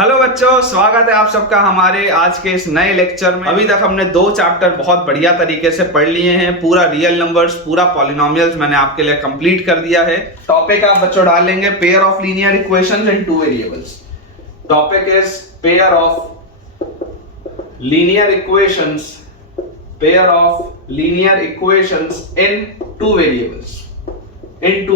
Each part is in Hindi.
हेलो बच्चों, स्वागत है आप सबका हमारे आज के इस नए लेक्चर में। अभी तक हमने दो चैप्टर बहुत बढ़िया तरीके से पढ़ लिए हैं। पूरा रियल नंबर्स, पूरा पॉलिनोमियल्स मैंने आपके लिए कंप्लीट कर दिया है। टॉपिक आप बच्चों डाल लेंगे pair of linear equations in two variables. Topic is pair of linear equations, pair of linear equations in two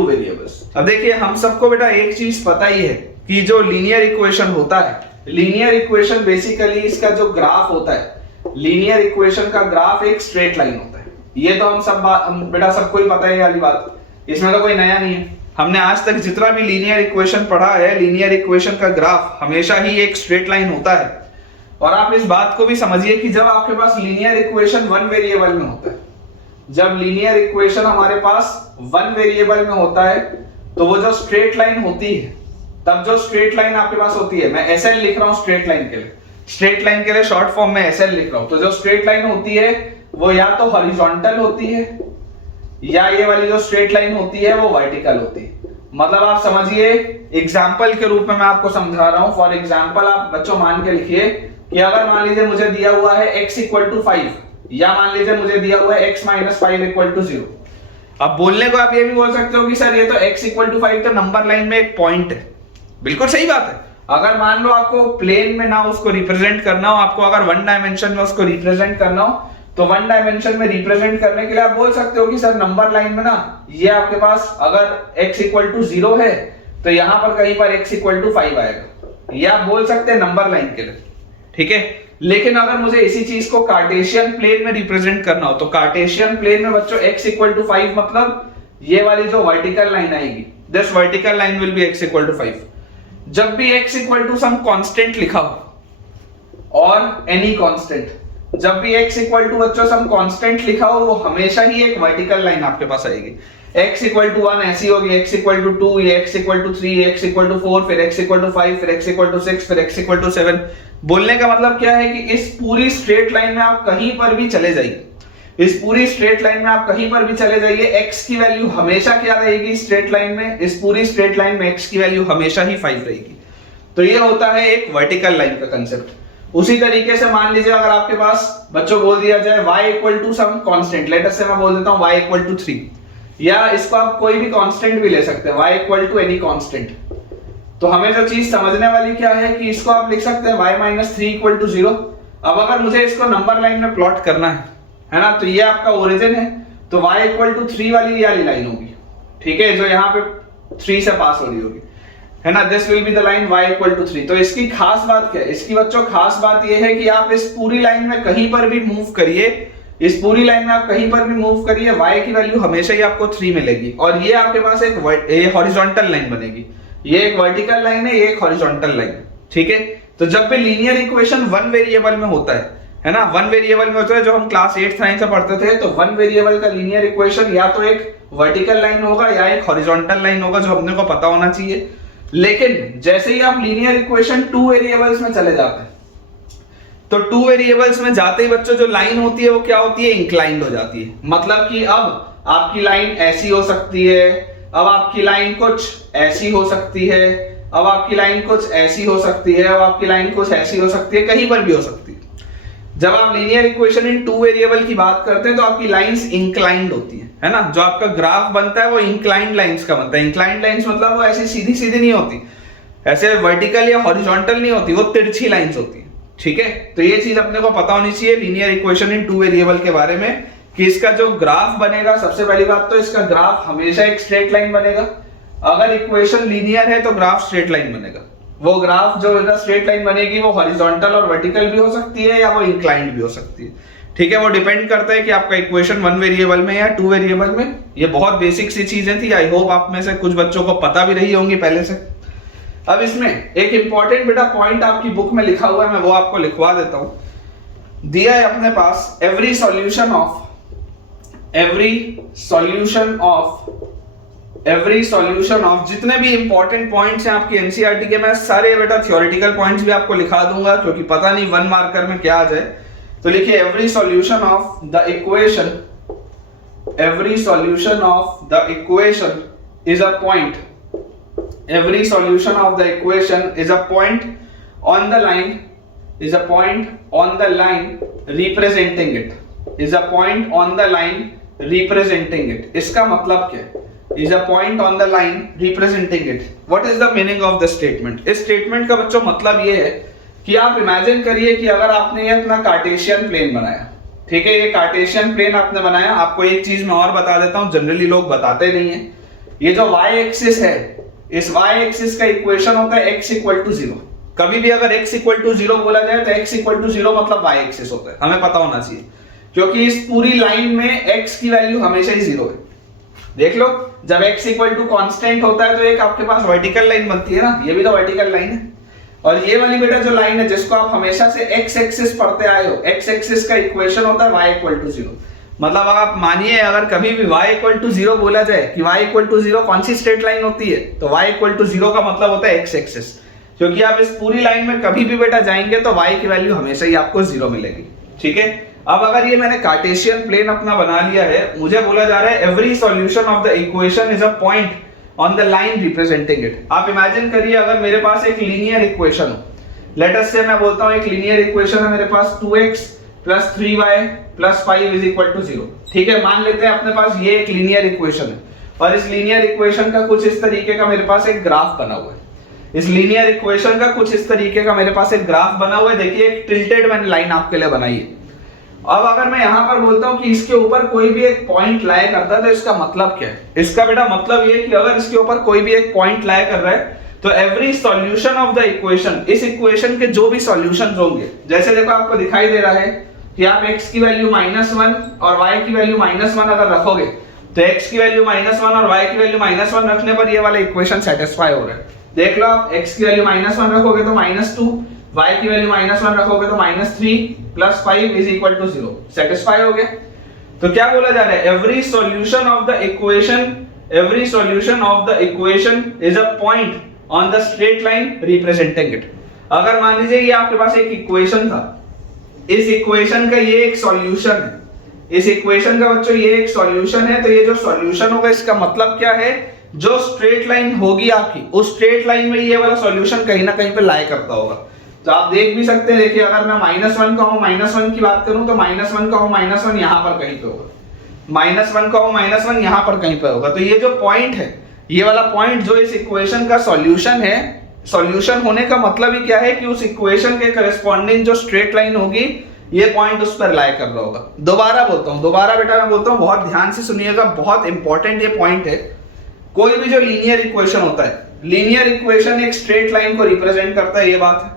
variables. अब देखिए, हम सबको बेटा एक चीज पता ही है कि जो लीनियर इक्वेशन होता है, लीनियर इक्वेशन बेसिकली इसका जो ग्राफ होता है, लीनियर इक्वेशन का ग्राफ एक स्ट्रेट लाइन होता है। ये तो हम बेटा सबको ही पता है, ये वाली बात, इसमें तो कोई नया नहीं है। हमने आज तक जितना भी लीनियर इक्वेशन पढ़ा है, लीनियर इक्वेशन का ग्राफ हमेशा ही एक स्ट्रेट लाइन होता है। और आप इस बात को भी समझिए कि जब आपके पास लीनियर इक्वेशन वन वेरिएबल में होता है, जब लीनियर इक्वेशन हमारे पास वन वेरिएबल में होता है, तो वो जो स्ट्रेट लाइन होती है, तब जो स्ट्रेट लाइन आपके पास होती है, मैं एसएल लिख रहा हूं स्ट्रेट लाइन के लिए, स्ट्रेट लाइन के लिए शॉर्ट फॉर्म में एसएल लिख रहा हूं। तो जो स्ट्रेट लाइन होती है वो या तो हॉरिजॉन्टल होती है, या ये वाली जो स्ट्रेट लाइन होती है वो वर्टिकल होती है। मतलब आप समझिए, एग्जांपल के रूप में मैं आपको समझा रहा हूं। फॉर एग्जांपल आप बच्चों मान के लिखिए कि अगर मान लीजिए मुझे दिया हुआ है x = 5, या मान लीजिए मुझे दिया हुआ है x - 5 = 0। अब बोलने को आप ये भी बोल सकते हो कि सर ये तो x = 5 तो नंबर लाइन में एक पॉइंट है। बिल्कुल सही बात है। अगर मान लो आपको प्लेन में ना उसको रिप्रेजेंट करना हो, आपको अगर वन डायमेंशन में उसको रिप्रेजेंट करना हो, तो वन डायमेंशन में रिप्रेजेंट करने के लिए आप बोल सकते हो कि सर नंबर लाइन में ना ये आपके पास अगर x = 0 है तो यहां पर कहीं पर x = 5 आएगा। ये आप बोल सकते हैं नंबर लाइन के लिए, ठीक है। लेकिन अगर मुझे इसी चीज को कार्टेशियन प्लेन में रिप्रेजेंट करना हो, तो कार्टेशियन प्लेन में बच्चों x = 5 मतलब ये वाली जो वर्टिकल लाइन आएगी, this vertical line will be x = 5। जब भी x = सम कांस्टेंट लिखा हो और एनी कांस्टेंट, जब भी x = बच्चों सम कांस्टेंट लिखा हो, वो हमेशा ही एक वर्टिकल लाइन आपके पास आएगी। x = 1 ऐसी होगी, x = 2, ये x = 3, x = 4, फिर x = 5, फिर x = 6, फिर x = 7। बोलने का मतलब क्या है कि इस पूरी स्ट्रेट लाइन में आप कहीं पर भी चले जाइए, इस पूरी स्ट्रेट लाइन में आप कहीं पर भी चले जाइए, x की वैल्यू हमेशा क्या रहेगी स्ट्रेट लाइन में, इस पूरी स्ट्रेट लाइन में x की वैल्यू हमेशा ही 5 रहेगी। तो ये होता है एक वर्टिकल लाइन का कंसेप्ट। उसी तरीके से मान लीजिए अगर आपके पास बच्चों बोल दिया जाए y = some constant, let us say मैं बोल देता हूं y = 3, या इसको आप कोई भी कांस्टेंट भी ले सकते हैं, y = एनी कांस्टेंट। तो हमें जो चीज समझने वाली क्या है कि इसको आप लिख सकते हैं y - 3 = 0। अब अगर मुझे इसको नंबर लाइन में प्लॉट करना है ना, तो ये आपका ओरिजिन है, तो y = 3 वाली ये वाली लाइन होगी, ठीक है, जो यहाँ पे 3 से पास हो रही होगी, है ना। This will be the line y = 3। तो इसकी खास बात क्या है? इसकी बच्चों खास बात ये है कि आप इस पूरी लाइन में कहीं पर भी मूव करिए, इस पूरी लाइन में आप कहीं पर भी मूव करिए, y की वैल्यू हमेशा ही आपको 3 मिलेगी। और ये आपके पास एक हॉरिजॉन्टल लाइन बनेगी, ये एक वर्टिकल लाइन है, ये एक हॉरिजॉन्टल लाइन, ठीक है। तो जब भी लीनियर इक्वेशन वन वेरिएबल में होता है ना, वन वेरिएबल में होता है, जो हम क्लास 8th 9th से पढ़ते थे, तो वन वेरिएबल का लीनियर इक्वेशन या तो एक वर्टिकल लाइन होगा या एक हॉरिजॉन्टल लाइन होगा, जो अपने को पता होना चाहिए। लेकिन जैसे ही आप लीनियर इक्वेशन टू वेरिएबल्स में चले जाते हैं, तो टू वेरिएबल्स में जाते ही बच्चों जो लाइन होती है वो क्या होती है? इंक्लाइंड हो जाती है। मतलब कि अब आपकी लाइन ऐसी हो सकती है, अब आपकी लाइन कुछ ऐसी हो सकती है, अब आपकी लाइन कुछ ऐसी हो सकती है, अब आपकी लाइन कुछ ऐसी हो सकती है, कहीं पर भी हो सकती है। जब आप linear equation in two variable की बात करते हैं तो आपकी लाइंस इंक्लाइंड होती है ना। जो आपका ग्राफ बनता है वो इंक्लाइंड लाइंस का बनता है। इंक्लाइंड लाइंस मतलब वो ऐसी सीधी सीधी नहीं होती, ऐसे वर्टिकल या हॉरिजॉन्टल नहीं होती, वो तिरछी लाइंस होती है, ठीक है। तो ये चीज अपने को पता होनी चाहिए linear equation in two variable के बारे में, कि इसका जो ग्राफ बनेगा, सबसे पहली बात तो इसका ग्राफ हमेशा एक स्ट्रेट लाइन बनेगा। अगर इक्वेशन लीनियर है तो ग्राफ स्ट्रेट लाइन बनेगा। वो ग्राफ जो स्ट्रेट लाइन बनेगी वो हॉरिजॉन्टल और वर्टिकल भी हो सकती है, या वो इंक्लाइंड भी हो सकती है, ठीक है। वो डिपेंड करता है कि आपका इक्वेशन वन वेरिएबल में या टू वेरिएबल में। ये बहुत बेसिक सी चीजें थी, आई होप आप में से कुछ बच्चों को पता भी रही होंगी पहले से। अब इसमें एक इंपॉर्टेंट बेटा पॉइंट आपकी बुक में लिखा हुआ है, मैं वो आपको लिखवा देता हूं। दिया है अपने पास एवरी सॉल्यूशन ऑफ जितने भी इंपॉर्टेंट पॉइंट्स हैं आपकी एनसीईआरटी के, मैं सारे बेटा थ्योरेटिकल पॉइंट्स भी आपको लिखा दूंगा, क्योंकि पता नहीं वन मार्कर में क्या आ जाए। तो लिखिए every solution of the equation is a point, every solution of the equation is a point on the line is a point on the line representing it, is a point on the line representing it. इसका मतलब क्या है? is a point on the line representing it. What is the meaning of the statement? इस statement का बच्चों मतलब ये है कि आप इमेजिन करिए कि अगर आपने ये अपना कार्टेशियन प्लेन बनाया, ठीक है, ये कार्टेशियन प्लेन आपने बनाया। आपको एक चीज मैं और बता देता हूं, जनरली लोग बताते नहीं है। ये जो y एक्सिस है, इस y एक्सिस का इक्वेशन होता है x इक्वल टू 0। कभी भी अगर x इक्वल टू 0 बोला जाए तो x इक्वल टू 0 मतलब y एक्सिस होता है, हमें पता होना चाहिए, क्योंकि इस पूरी लाइन में x की वैल्यू हमेशा ही 0 है। देख लो, जब x इक्वल टू कांस्टेंट होता है तो एक आपके पास वर्टिकल लाइन बनती है ना, ये भी तो वर्टिकल लाइन है। और ये वाली बेटा जो लाइन है जिसको आप हमेशा से x एक्सिस पढ़ते आए हो, x एक्सिस का इक्वेशन होता है y इक्वल टू 0। मतलब आप मानिए अगर कभी भी y इक्वल टू 0 बोला जाए कि y इक्वल टू 0 कौन सी स्ट्रेट लाइन होती है, तो y इक्वल टू 0 का मतलब होता है x एक्सिस, क्योंकि आप इस पूरी लाइन में कभी भी बेटा जाएंगे तो y की वैल्यू हमेशा ही आपको 0 मिलेगी। ठीक है, अब अगर ये मैंने कार्टेशियन प्लेन अपना बना लिया है, मुझे बोला जा रहा है every solution of the equation is a point on the line representing it. आप इमेजिन करिए अगर मेरे पास एक लीनियर इक्वेशन हो, लेट अस से मैं बोलता हूं एक लीनियर इक्वेशन है मेरे पास 2x प्लस 3y प्लस 5 इज इक्वल टू 0। ठीक है, मान लेते हैं अपने पास ये एक लीनियर इक्वेशन है और इस लीनियर इक्वेशन का कुछ इस तरीके का मेरे पास एक ग्राफ बना हुआ है। इस लीनियर इक्वेशन का कुछ इस तरीके का मेरे पास एक ग्राफ बना हुआ है। देखिए एक टिल्टेड मैंने लाइन आपके लिए बनाई है। अब अगर मैं यहां पर बोलता हूं कि इसके ऊपर कोई भी एक पॉइंट लाया करता है तो इसका मतलब क्या है? इसका बेटा मतलब ये कि अगर इसके ऊपर कोई भी एक पॉइंट लाया कर रहा है तो every solution of the equation, इस इक्वेशन के जो भी सॉल्यूशंस होंगे, जैसे देखो आपको दिखाई दे रहा है कि आप x की वैल्यू -1 और y की वैल्यू -1 अगर रखोगे तो x की वैल्यू -1 और y की वैल्यू -1 रखने पर ये वाला इक्वेशन सेटिस्फाई हो रहा है। देख लो, आप x की वैल्यू -1 रखोगे तो -2, y की वैल्यू -1 रखोगे तो -3 plus 5 is equal to 0। Satisfy हो गया। तो क्या बोला जा रहा है? Every solution of the equation, every solution of the equation is a point on the straight line representing it. अगर मान लीजिए ये आपके पास एक इक्वेशन था, इस इक्वेशन का ये एक सॉल्यूशन है, इस इक्वेशन का बच्चों ये एक सॉल्यूशन है, तो ये जो सॉल्यूशन होगा इसका मतलब क्या है? जो स्ट्रेट लाइन होगी आपकी, उस स्ट्रेट लाइन में ये वाला सॉल्यूशन कहीं ना कहीं पे लाई करता होगा। तो आप देख भी सकते हैं, देखिए अगर मैं -1 का -1 की बात करूं तो -1 का -1 यहां पर कहीं पे होगा, -1 का -1 यहां पर कहीं पे होगा। तो ये जो पॉइंट है, ये वाला पॉइंट जो इस इक्वेशन का सॉल्यूशन है, सॉल्यूशन होने का मतलब ही क्या है कि उस इक्वेशन के करस्पॉन्डिंग जो स्ट्रेट लाइन होगी ये पॉइंट उस पर लाई कर रहा होगा। दोबारा बोलता हूं, दोबारा बेटा मैं बोलता हूं, बहुत ध्यान से सुनिएगा, बहुत इंपॉर्टेंट ये पॉइंट है। कोई भी जो लीनियर इक्वेशन होता है, लीनियर इक्वेशन एक स्ट्रेट लाइन को रिप्रेजेंट करता है, ये बात है।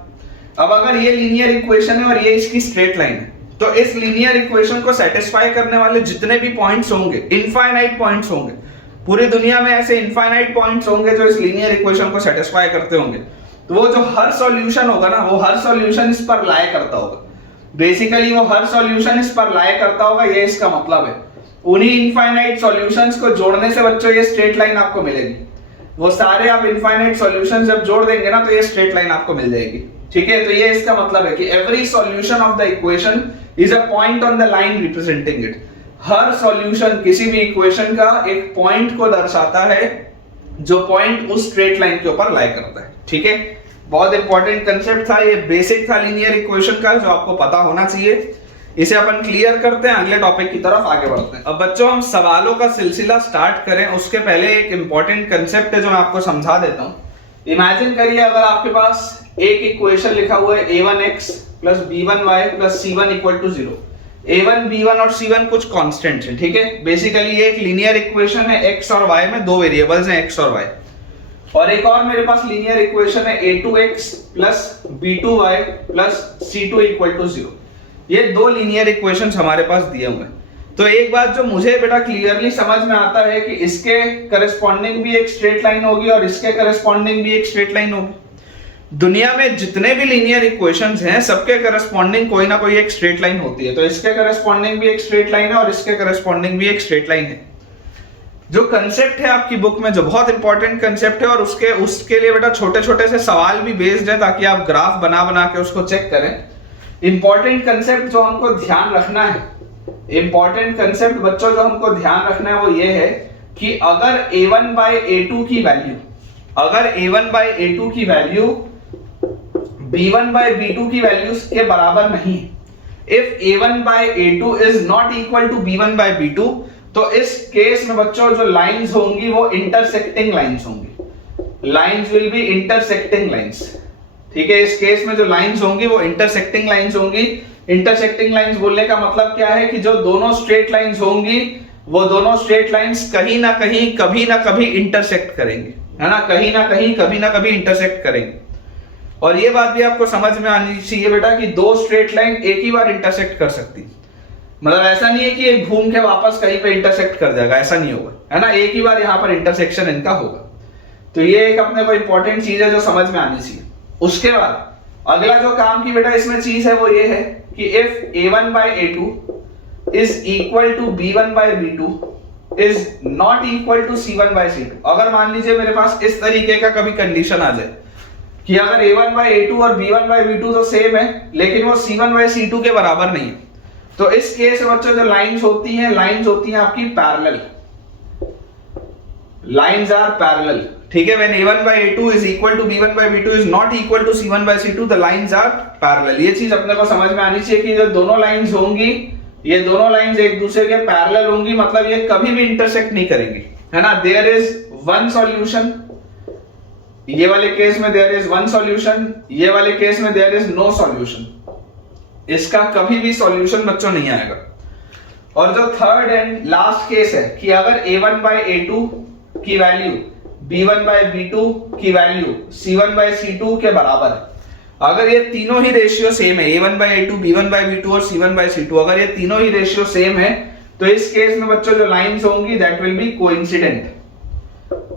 अब अगर ये लीनियर इक्वेशन है और ये इसकी स्ट्रेट लाइन है, तो इस लीनियर इक्वेशन को सेटिस्फाई करने वाले जितने भी पॉइंट्स होंगे, इनफाइनाइट पॉइंट्स होंगे, पूरी दुनिया में ऐसे इनफाइनाइट पॉइंट्स होंगे जो इस लीनियर इक्वेशन को सेटिस्फाई करते होंगे। तो वो जो हर सॉल्यूशन होगा ना, वो हर सॉल्यूशन इस पर लाए करता होगा। बेसिकली वो हर सॉल्यूशन इस पर लाए करता होगा, ये इसका मतलब है। उन्हीं इनफाइनाइट सॉल्यूशंस को जोड़ने से बच्चों ये स्ट्रेट लाइन आपको मिलेगी। वो सारे आप इनफाइनाइट सॉल्यूशंस जब जोड़ देंगे ना तो ये स्ट्रेट लाइन आपको मिल जाएगी। ठीक है, तो ये इसका मतलब है कि every solution of the equation is a point on the line representing it. Her solution किसी भी इक्वेशन का एक पॉइंट को दर्शाता है, जो पॉइंट उस स्ट्रेट लाइन के ऊपर लाई करता है। ठीक है, बहुत इंपॉर्टेंट कंसेप्ट था, ये बेसिक था लीनियर इक्वेशन का, जो आपको पता होना चाहिए। इसे अपन क्लियर करते हैं, अगले टॉपिक की तरफ आगे बढ़ते हैं। अब बच्चों हम सवालों का सिलसिला स्टार्ट करें उसके पहले एक इंपॉर्टेंट कंसेप्ट है जो मैं आपको समझा देता हूं। इमेजिन करिए अगर आपके पास एक इक्वेशन लिखा हुआ है a1x plus b1y plus c1 equal to 0। a1, b1 और c1 कुछ कांस्टेंट्स हैं। ठीक है, बेसिकली ये एक लीनियर इक्वेशन है, x और y में दो वेरिएबल्स हैं, x और y। और एक और मेरे पास लीनियर इक्वेशन है a2x plus b2y plus c2 equal to 0। ये दो लीनियर इक्वेशंस हमारे पास दिए हुए हैं। तो एक बात जो मुझे बेटा क्लियरली समझ में आता है कि इसके करस्पॉन्डिंग भी एक स्ट्रेट लाइन होगी और इसके करस्पॉन्डिंग भी एक स्ट्रेट लाइन होगी। दुनिया में जितने भी लीनियर इक्वेशंस हैं सबके करस्पॉन्डिंग कोई ना कोई एक स्ट्रेट लाइन होती है। तो इसके करस्पॉन्डिंग भी एक स्ट्रेट लाइन है और इसके करस्पॉन्डिंग भी एक स्ट्रेट लाइन है। जो कंसेप्ट है आपकी बुक में, जो बहुत इंपॉर्टेंट कंसेप्ट है, और उसके लिए बेटा छोटे छोटे से सवाल भी बेस्ड है ताकि आप ग्राफ बना बना के उसको चेक करें। इंपॉर्टेंट कंसेप्ट जो हमको ध्यान रखना है, इंपॉर्टेंट कंसेप्ट बच्चों जो हमको ध्यान रखना है वो ये है कि अगर a1 by a2 की वैल्यू, अगर a1 by a2 की वैल्यू b1 by b2 की वैल्यूज के बराबर नहीं, if a1 by a2 is not equal to b1 by b2, तो इस केस में बच्चों जो लाइंस होंगी वो इंटरसेक्टिंग लाइंस होंगी, lines will be intersecting lines. ठीक है, इस केस में जो लाइंस होंगी वो इंटरसेक्टिंग लाइंस होंगी। इंटरसेक्टिंग लाइंस बोलने का मतलब क्या है कि जो दोनों स्ट्रेट लाइंस होंगी वो दोनों स्ट्रेट लाइंस कहीं ना कहीं कभी ना कभी इंटरसेक्ट करेंगे, है ना, कहीं ना कहीं कभी ना कभी इंटरसेक्ट करेंगे। और ये बात भी आपको समझ में आनी चाहिए बेटा कि दो स्ट्रेट लाइन एक ही बार इंटरसेक्ट कर सकती, मतलब ऐसा नहीं है कि एक घूम के वापस कहीं पे इंटरसेक्ट कर जाएगा, ऐसा नहीं होगा, है ना, एक ही बार यहाँ पर इंटरसेक्शन इनका होगा। तो ये एक अपने को इंपॉर्टेंट चीज है जो समझ में आनी चाहिए। उसके बाद अगला जो काम की बेटा इसमें चीज है वो ये है कि if a1 by a2 is equal to b1 by b2 is not equal to c1 by c2। अगर मान लीजिए मेरे पास इस तरीके का कभी कंडीशन आ जाए कि अगर a1 by a2 और b1 by b2 तो सेम है लेकिन वो c1 by c2 के बराबर नहीं है, तो इस केस में बच्चों जो लाइंस होती हैं आपकी पैरेलल, लाइंस आर पैरेलल। ठीक है, when a1 by a2 is equal to b1 by b2 is not equal to c1 by c2, the lines are parallel। ये चीज अपने को समझ में आनी चाहिए कि जो दोनों लाइंस होंगी ये दोनों लाइंस एक दूसरे के पैरेलल होंगी, मतलब ये कभी भी इंटरसेक्ट नहीं करेंगी, है ना। देयर इज वन सॉल्यूशन, ये वाले केस में देयर इज वन सॉल्यूशन, ये वाले केस में देयर इज नो सॉल्यूशन। इसका कभी भी सॉल्यूशन बच्चों नहीं आएगा। और जो थर्ड एंड लास्ट केस है कि अगर a1 by a2 की वैल्यू b1 by b2 की वैल्यू c1 by c2 के बराबर है, अगर ये तीनों ही रेशियो सेम है, a1 by a2, b1 by b2 और c1 by c2, अगर ये तीनों ही रेशियो सेम है तो इस केस में बच्चों जो लाइंस होंगी that will be coincident,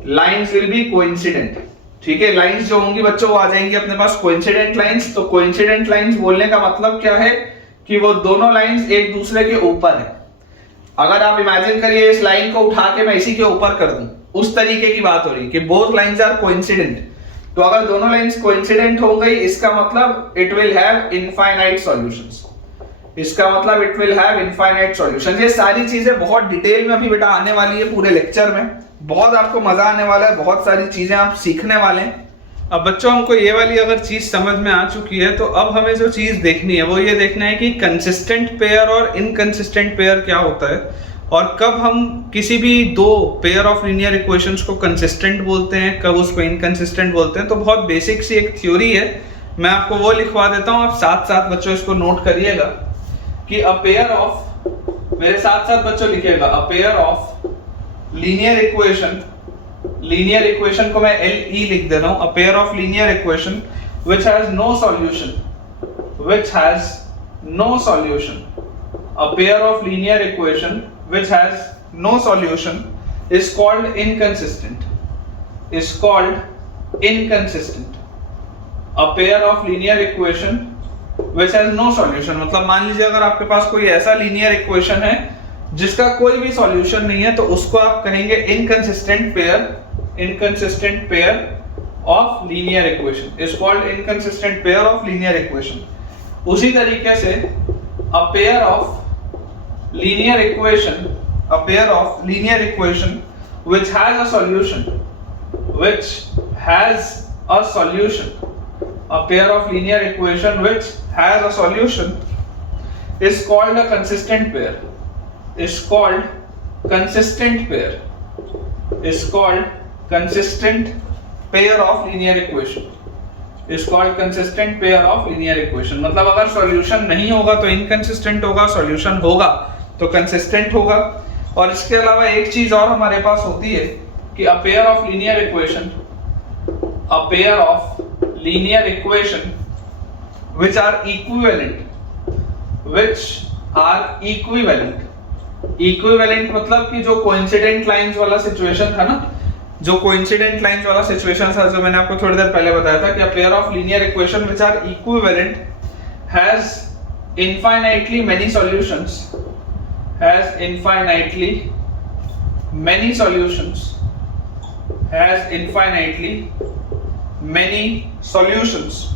lines will be coincident. ठीक है, लाइंस जो होंगी बच्चों वो आ जाएंगी अपने पास कोइंसिडेंट लाइंस। तो कोइंसिडेंट लाइंस बोलने का मतलब क्या है कि वो दोनों लाइंस एक दूसरे के ऊपर है। अगर आप इमेजिन करिए इस लाइन को उठा के मैं इसी के ऊपर कर दूं, उस तरीके की बात हो रही है कि बोथ लाइंस आर कोइंसिडेंट। तो अगर दोनों लाइंस कोइंसिडेंट हो गई इसका मतलब it will have infinite solutions, इसका मतलब it will have infinite solutions. ये सारी चीजें बहुत डिटेल में अभी बेटा आने वाली है पूरे लेक्चर में, बहुत आपको मजा आने वाला है, बहुत सारी चीजें आप सीखने वाले हैं। अब बच्चों हमको ये वाली अगर चीज समझ में आ चुकी है तो अब हमें जो चीज देखनी है वो ये देखना है कि कंसिस्टेंट पेयर और इनकंसिस्टेंट पेयर क्या होता है और कब हम किसी भी दो पेयर ऑफ लीनियर इक्वेशंस को कंसिस्टेंट बोलते हैं, कब उसको इनकंसिस्टेंट बोलते हैं। तो बहुत बेसिक सी एक थ्योरी है, मैं आपको वो लिखवा देता हूँ, आप साथ साथ बच्चों इसको नोट करिएगा कि अ पेयर ऑफ, मेरे साथ साथ बच्चों लिखिएगा, a pair of linear equation, linear equation को मैं LE लिख दे रहा हूं, a pair of linear equation which has no solution, which has no solution, a pair of linear equation which has no solution is called inconsistent, is called inconsistent. A pair of linear equation which has no solution, मतलब मान लीजिए अगर आपके पास कोई ऐसा लीनियर इक्वेशन है जिसका कोई भी सॉल्यूशन नहीं है तो उसको आप कहेंगे inconsistent pair, inconsistent pair of linear equation is called inconsistent pair of linear equation. उसी तरीके से अ pair of linear equation, a pair of linear equation which has a solution, which has a solution, a pair of linear equation which has a solution is called a consistent pair, is called consistent pair, is called consistent pair of linear equation, is called consistent pair of linear equation। मतलब अगर सॉल्यूशन नहीं होगा तो इनकंसिस्टेंट होगा, सॉल्यूशन होगा तो कंसिस्टेंट होगा। और इसके अलावा एक चीज और हमारे पास होती है कि a pair of linear equation, a pair of linear equation which are equivalent, which are equivalent, equivalent मतलब कि जो कोइंसिडेंट लाइंस वाला सिचुएशन था ना, जो कोइंसिडेंट लाइंस वाला सिचुएशन था जो मैंने आपको थोड़ी देर पहले बताया था कि a pair of linear equation which are equivalent has infinitely many solutions, has infinitely many solutions, has infinitely many solutions,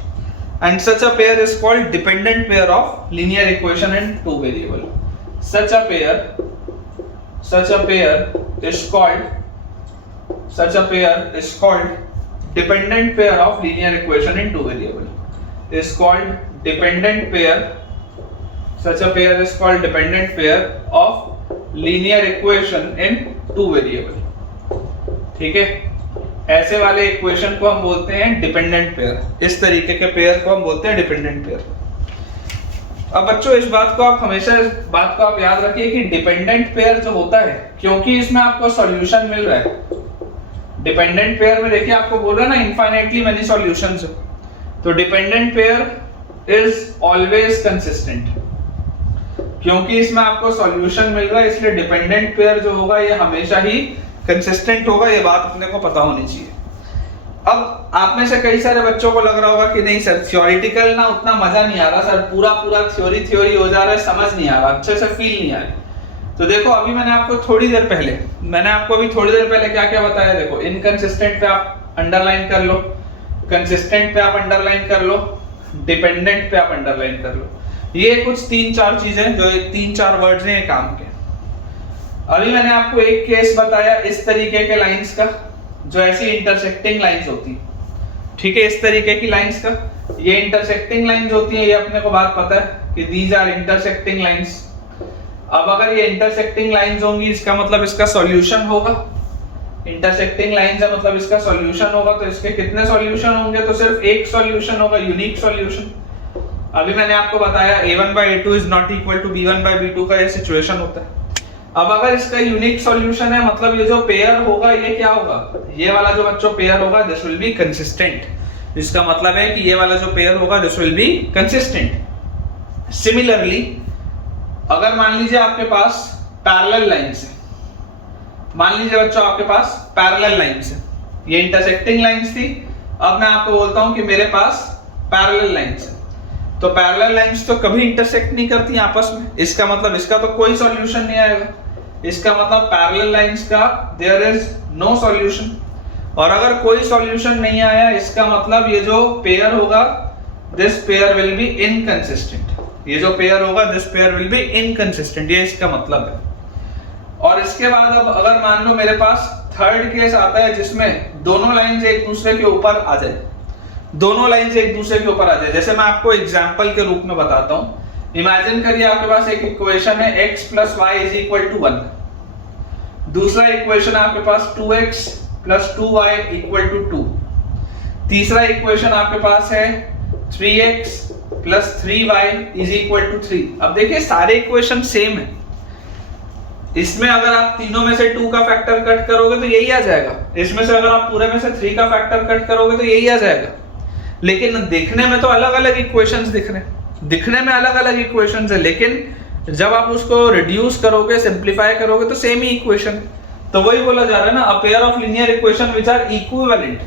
and such a pair is called dependent pair of linear equation in two variable. Such a pair is called, such a pair is called dependent pair of linear equation in two variable, is called dependent pair. Such a pair is called dependent pair of linear equation in two variable. ठीक है, ऐसे वाले इक्वेशन को हम बोलते हैं डिपेंडेंट पेयर. इस तरीके के पेयर को हम बोलते हैं डिपेंडेंट पेयर. अब बच्चों इस बात को आप हमेशा इस बात को आप याद रखिए कि डिपेंडेंट पेयर जो होता है, क्योंकि इसमें आपको सॉल्यूशन मिल रहा है. डिपेंडेंट पेयर में देखिए आपको बोल रहा है ना इनफाइनाइटली मेनी सॉल्यूशंस. तो dependent pair is always consistent. क्योंकि इसमें आपको सॉल्यूशन मिल रहा है, इसलिए डिपेंडेंट पेयर जो होगा ये हमेशा ही कंसिस्टेंट होगा. ये बात अपने को पता होनी चाहिए. अब आप में से कई सारे बच्चों को लग रहा होगा कि नहीं सर थ्योरेटिकल ना उतना मजा नहीं आ रहा सर, पूरा थ्योरी हो जा रहा है, समझ नहीं आ रहा, अच्छे से फील नहीं आ रही. तो देखो अभी मैंने आपको थोड़ी देर पहले क्या क्या बताया. देखो इनकंसिस्टेंट पे आप अंडरलाइन कर लो, कंसिस्टेंट पे आप अंडरलाइन कर लो, डिपेंडेंट पे आप अंडरलाइन कर लो. ये कुछ 3-4 चीजें जो 3-4 वर्ड्स हैं काम के. अभी मैंने आपको एक केस बताया इस तरीके के लाइंस का, जो ऐसी इंटरसेक्टिंग लाइंस होती है. ठीक है, इस तरीके की लाइंस का, ये इंटरसेक्टिंग लाइंस होती है, ये अपने को बात पता है कि दीज आर इंटरसेक्टिंग लाइंस. अब अगर ये इंटरसेक्टिंग लाइंस होंगी इसका मतलब इसका सॉल्यूशन होगा. इंटरसेक्टिंग लाइंस है मतलब इसका सॉल्यूशन होगा. तो इसके कितने सॉल्यूशन होंगे? तो सिर्फ एक सॉल्यूशन होगा, यूनिक सॉल्यूशन. अभी मैंने आपको बताया a1/a2 is not equal to b1/b2 का ये सिचुएशन होता है. अब अगर इसका यूनिक सॉल्यूशन है मतलब ये जो पेयर होगा ये क्या होगा? ये वाला जो बच्चों पेयर होगा दिस विल बी कंसिस्टेंट. इसका मतलब है कि ये वाला जो पेयर होगा this will be consistent. Similarly अगर मान लीजिए आपके पास पैरेलल लाइंस है, मान लीजिए बच्चों आपके पास पैरेलल लाइंस है, ये इंटरसेक्टिंग लाइंस थी. अब मैं आपको बोलता हूं कि मेरे पास पैरेलल लाइंस है. तो पैरेलल लाइंस तो कभी इंटरसेक्ट नहीं करती आपस में. इसका मतलब इसका तो कोई सॉल्यूशन नहीं आएगा. इसका मतलब पैरेलल लाइंस का देयर इज नो सॉल्यूशन. और अगर कोई सॉल्यूशन नहीं आया इसका मतलब ये जो पेयर होगा this pair will be inconsistent. ये जो पेयर होगा this pair will be inconsistent, ये इसका मतलब है. और इसके बाद अब अगर मान लो मेरे पास थर्ड केस आता है जिसमें दोनों लाइंस एक दूसरे के ऊपर आ जाए. दोनों लाइंस एक दूसरे के ऊपर आ जाए. जैसे मैं आपको एग्जांपल के रूप में बताता हूं. इमेजिन करिए आपके पास एक इक्वेशन है x + y = 1. दूसरा इक्वेशन आपके पास 2x + 2y = 2. तीसरा इक्वेशन आपके पास है 3x + 3y = 3. अब देखिए सारे इक्वेशन सेम है. इसमें अगर आप तीनों में से 2 का फैक्टर कट करोगे तो यही आ जाएगा. इसमें से अगर आप पूरे में से 3 का फैक्टर कट करोगे तो यही आ जाएगा. लेकिन देखने में तो अलग अलग इक्वेशंस दिखने में अलग अलग इक्वेशंस है, लेकिन जब आप उसको रिड्यूस करोगे, सिंप्लीफाई करोगे तो सेम ही इक्वेशन. तो वही बोला जा रहा है ना, a pair of linear equation which are equivalent.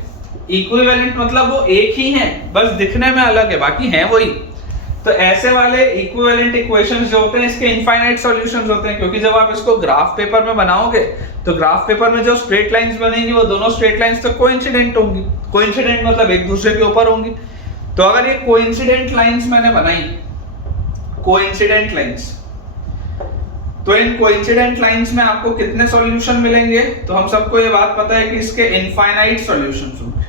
Equivalent मतलब वो एक ही हैं, बस दिखने में अलग है, बाकी हैं वही. तो ऐसे वाले इक्विवेलेंट इक्वेशंस जो होते हैं इसके इनफाइनाइट सॉल्यूशंस होते हैं. क्योंकि जब आप इसको ग्राफ पेपर में बनाओगे तो ग्राफ पेपर में जो स्ट्रेट लाइंस बनेंगी वो दोनों स्ट्रेट लाइंस तो कोइंसिडेंट होंगी. कोइंसिडेंट मतलब एक दूसरे के ऊपर होंगी. तो अगर ये कोइंसिडेंट लाइंस मैंने बनाई, कोइंसिडेंट लाइंस, तो इन कोइंसिडेंट लाइंस में आपको कितने सॉल्यूशन मिलेंगे? तो हम सबको ये बात पता है कि इसके इनफाइनाइट सॉल्यूशंस होंगे.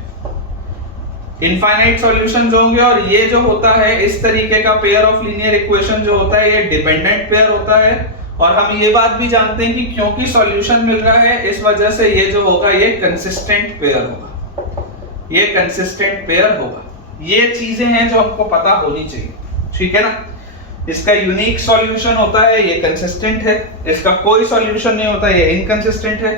इनफाइनाइट सॉल्यूशंस होंगे. और ये जो होता है इस तरीके का पेयर ऑफ लीनियर इक्वेशन जो होता है ये डिपेंडेंट पेयर होता है. और हम ये बात भी जानते हैं कि क्योंकि सॉल्यूशन मिल रहा है इस वजह से ये जो होगा ये कंसिस्टेंट पेयर होगा. ये कंसिस्टेंट पेयर होगा. ये चीजें हैं जो हमको पता होनी चाहिए. ठीक है ना. इसका यूनिक सॉल्यूशन होता है, ये कंसिस्टेंट है. इसका कोई सॉल्यूशन नहीं होता, ये इनकंसिस्टेंट है.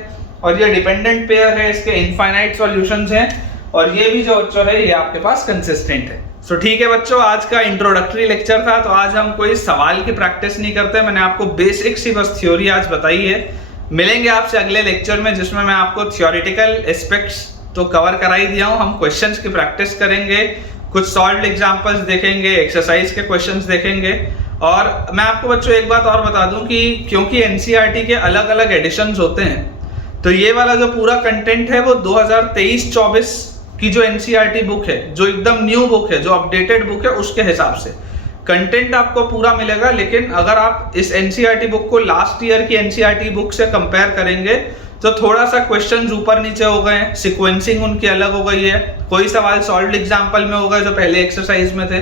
और ये डिपेंडेंट पेयर है, इसके इनफाइनाइट सॉल्यूशंस हैं. और ये भी जो बच्चों है ये आपके पास कंसिस्टेंट है. सो ठीक है बच्चों, आज का इंट्रोडक्टरी लेक्चर था. तो आज हम कोई सवाल की प्रैक्टिस नहीं करते. मैंने आपको बेसिक सी बस थ्योरी आज बताई है. मिलेंगे आपसे अगले लेक्चर में जिसमें मैं आपको थ्योरेटिकल एस्पेक्ट्स तो कवर करा ही दिया हूं. हम क्वेश्चंस की प्रैक्टिस करेंगे, कुछ सॉल्व्ड एग्जांपल्स देखेंगे, एक्सरसाइज के क्वेश्चंस देखेंगे. और मैं आपको बच्चों एक बात और बता दूं कि क्योंकि एनसीईआरटी के अलग अलग एडिशंस होते हैं तो ये वाला जो पूरा कंटेंट है वो 2023-24 की जो एनसीईआरटी बुक है, जो एकदम न्यू बुक है, जो अपडेटेड बुक है, उसके हिसाब से कंटेंट आपको पूरा मिलेगा. लेकिन अगर आप इस एनसीईआरटी बुक को लास्ट ईयर की एनसीईआरटी बुक से कंपेयर करेंगे तो थोड़ा सा क्वेश्चंस ऊपर नीचे हो गए हैं, सिक्वेंसिंग उनकी अलग हो गई है, कोई सवाल सॉल्व्ड एग्जाम्पल में हो गए जो पहले एक्सरसाइज में थे,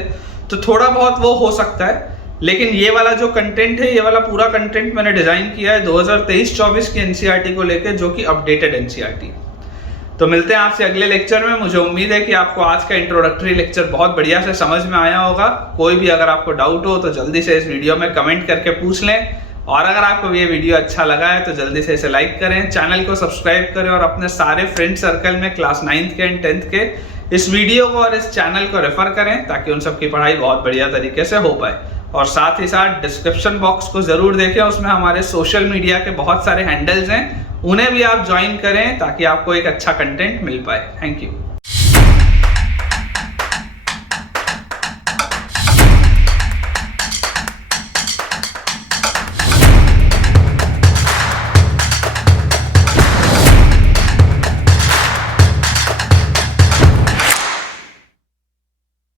तो थोड़ा बहुत वो हो सकता है। लेकिन ये वाला जो कंटेंट है, ये वाला पूरा कंटेंट मैंने डिजाइन किया है 2023-24 की एनसीईआरटी को लेकर, जो कि अपडेटेड एनसीईआरटी। तो मिलते हैं आपसे अगले लेक्चर में। मुझे उम्मीद है कि आपको आज का इंट्रोडक्टरी लेक्चर बहुत बढ़िया से समझ में आया होगा। कोई भी अगर आपको डाउट हो तो जल्दी से इस वीडियो में कमेंट करके पूछ लें, और अगर आपको ये वीडियो अच्छा लगा है तो जल्दी से इसे लाइक करें, चैनल को सब्सक्राइब करें, और अपने सारे फ्रेंड सर्कल में क्लास 9th के एंड 10th के इस वीडियो को और इस चैनल को रेफर करें, ताकि उन सबकी पढ़ाई बहुत बढ़िया तरीके से हो पाए। और साथ ही साथ डिस्क्रिप्शन बॉक्स को जरूर देखें, उसमें हमारे सोशल मीडिया के बहुत सारे हैंडल्स हैं, उन्हें भी आप ज्वाइन करें ताकि आपको एक अच्छा कंटेंट मिल पाए। Thank you.